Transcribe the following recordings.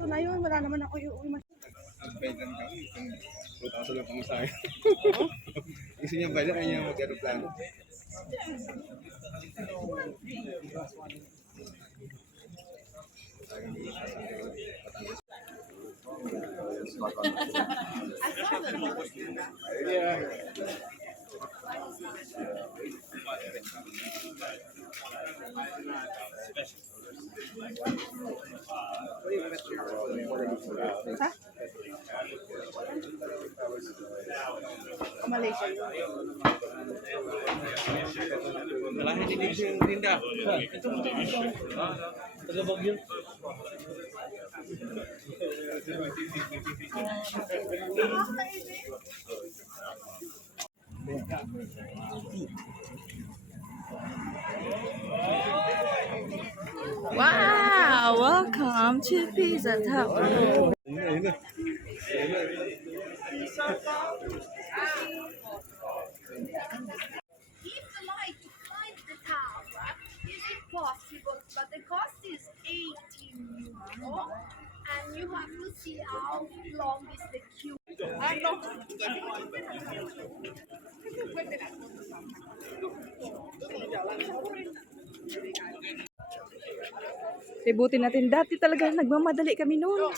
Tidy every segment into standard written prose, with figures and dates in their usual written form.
So na yun, wala naman ako iuwi. Baydan kami, kung 2,000 lang pamasahe. Gusto niya baydan, kaya niya mag-aeroplano. Malaysia. Malahan din yung tinda. Ito mo tagabag yun. Wow! Welcome to Pisa Tower. If the light to climb the tower is impossible, but the cost is 18 euro, and you have to see how long is the queue. Libutin natin. Dati talaga nagmamadali kami noon.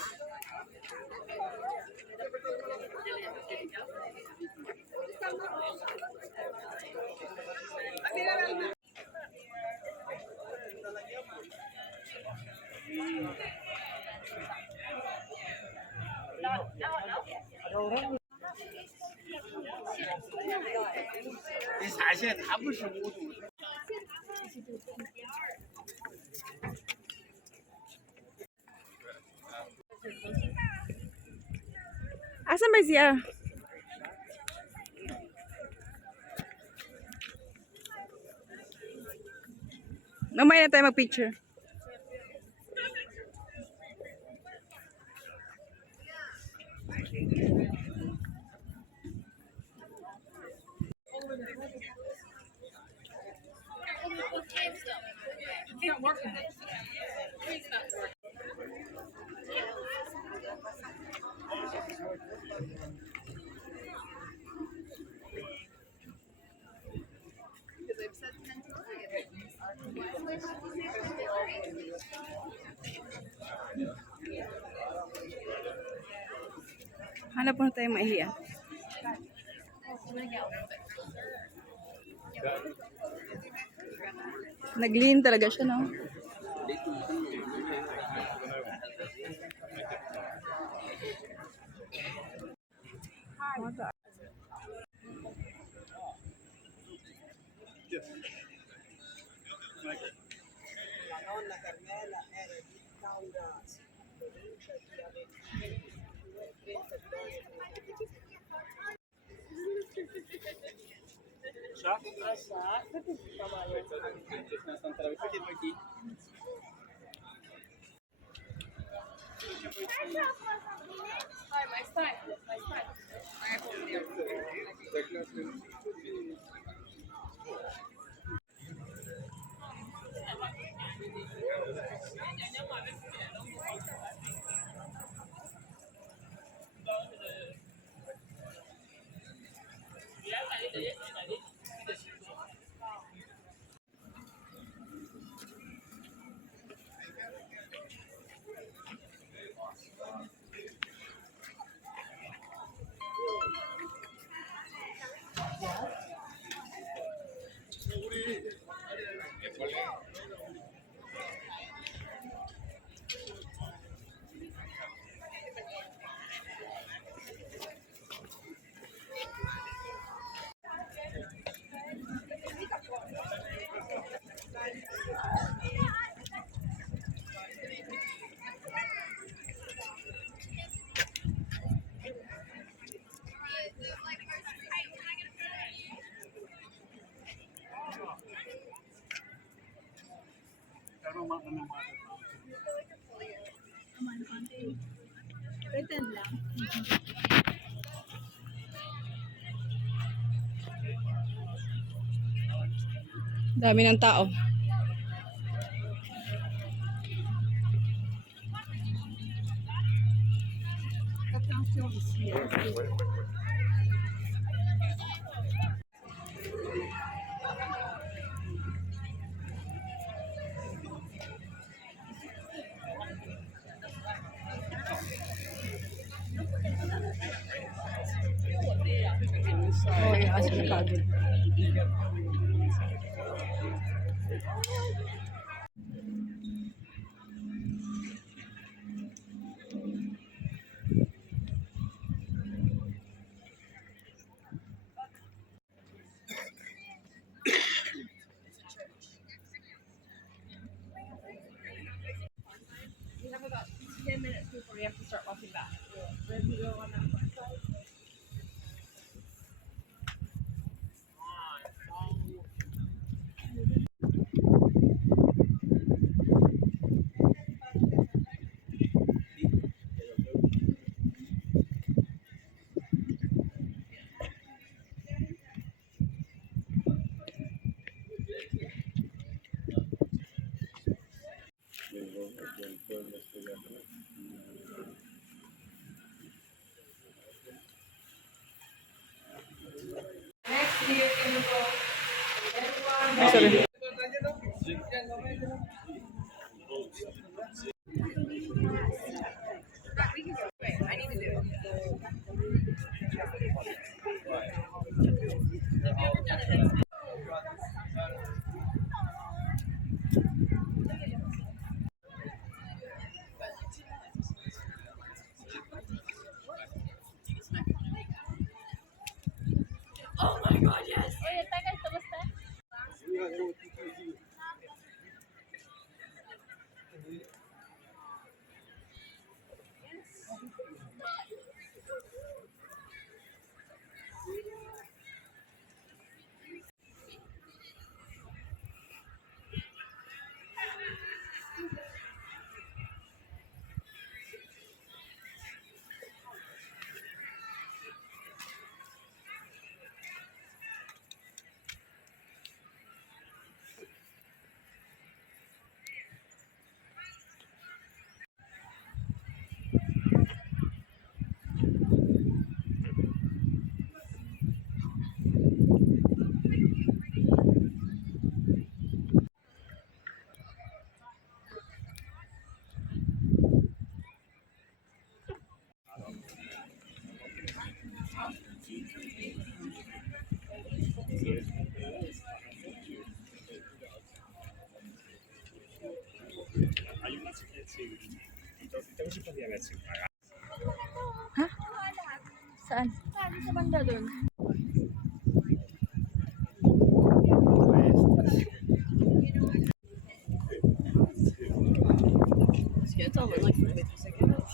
Asan ba siya? Mamaya na tayo mag-picture. Hanap mo na tayo maihiya. Nag-lean talaga siya, no? Dami ng tao. Oh, yung aso na pagod. We have about 10 minutes before we have to start walking back. Ready to go on that one side? Ay, sorry. I need to do it. Ha? Saan? Saan? Sa banda doon. Sige, ito. Like 50 seconds.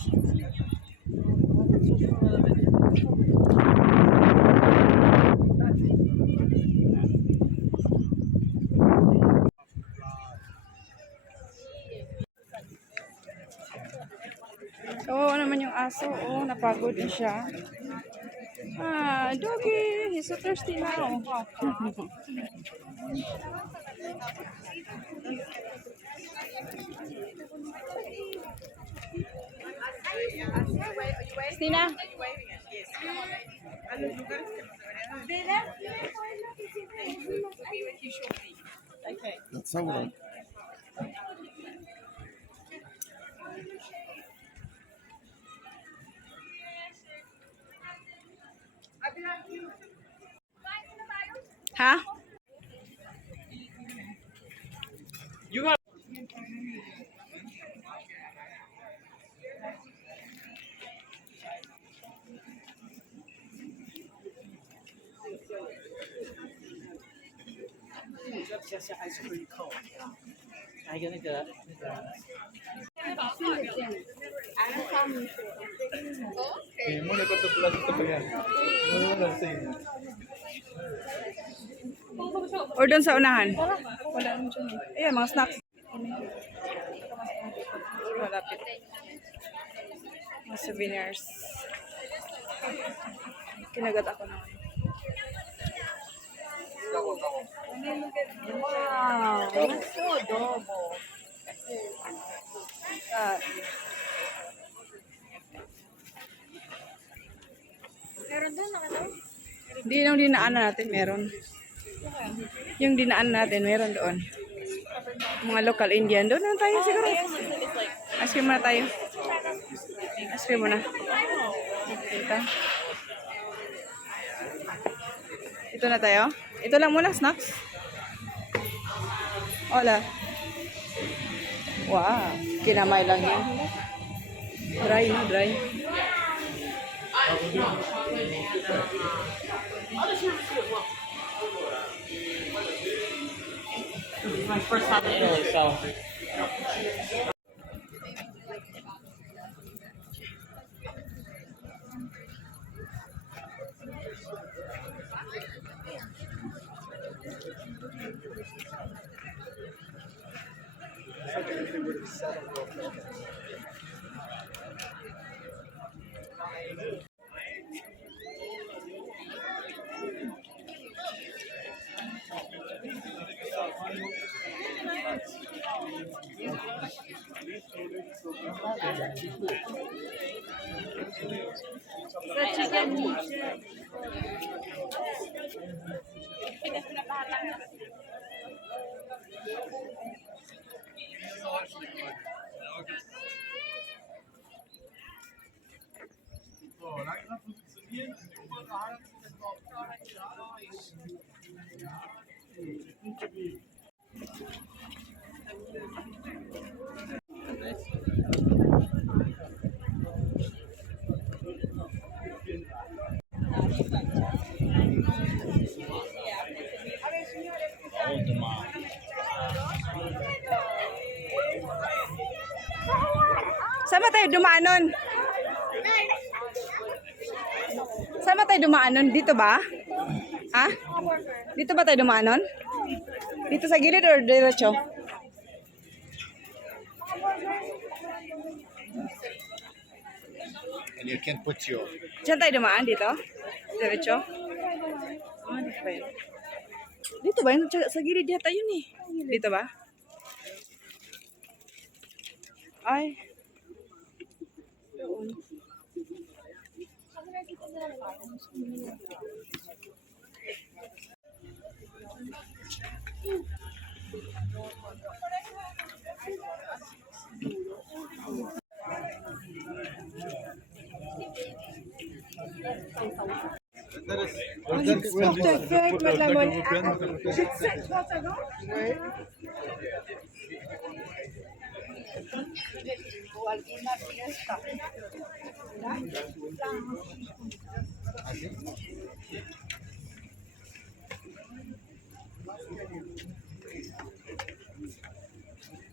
Oo naman yung aso. Oo, napagod na siya. Ah, doggy. He's so thirsty now. Christina? That's so good. Ha? Muna ko ito pala ito pa yan. Muna sing. Or doon sa unahan? Wala naman dyan. Ayan, mga snacks. Malapit. Mga souvenirs. Kinagat ako na. Wow! That's so adorable. Meron doon, nakataw? Hindi yung dinaanan natin, meron. Yung dinaanan natin, meron doon. Mga local Indian. Doon na tayo siguro. Ice cream muna tayo. Ice cream muna. Ito. Ito na tayo. Ito lang muna, snacks. Hola. Wow. Kinamay lang yan. Dry, no? Dry. My first time in Italy, so. Saan ba tayo dumaanon? Saan ba tayo dumaanon? Dito ba? Ha? Dito ba tayo dumaanon? Dito sa gilid or diretso? And you can put your... Diyan tayo dumaan? Dito? Diretso? Ah, dito ba yun? Dito ba yun? Sa gilid yata yun eh. Dito ba? Ay. Doon.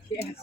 Yes.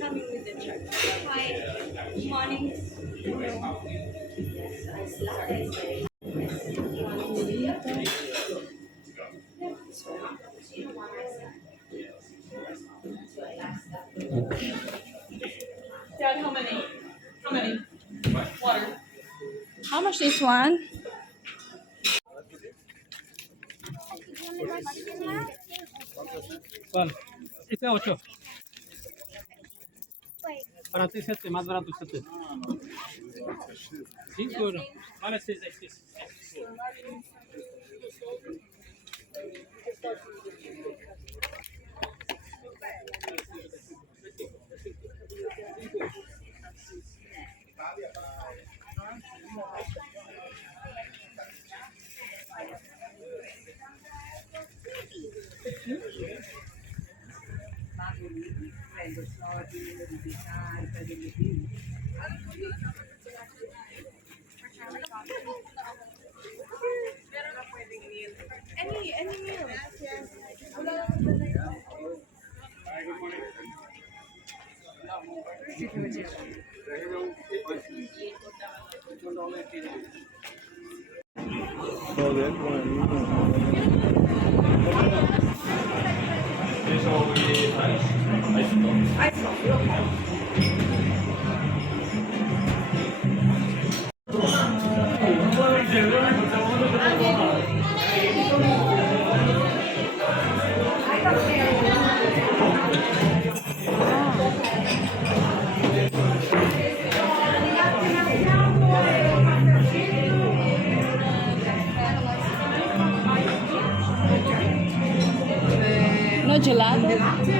Coming with the truck. Hi. Morning. Dad, how many? How many? Water. How much this one? ¿Cuál? Este 8. Para ti 7, más barato 7. 5 euros. Vale 6, 6. Any meal. No gelato?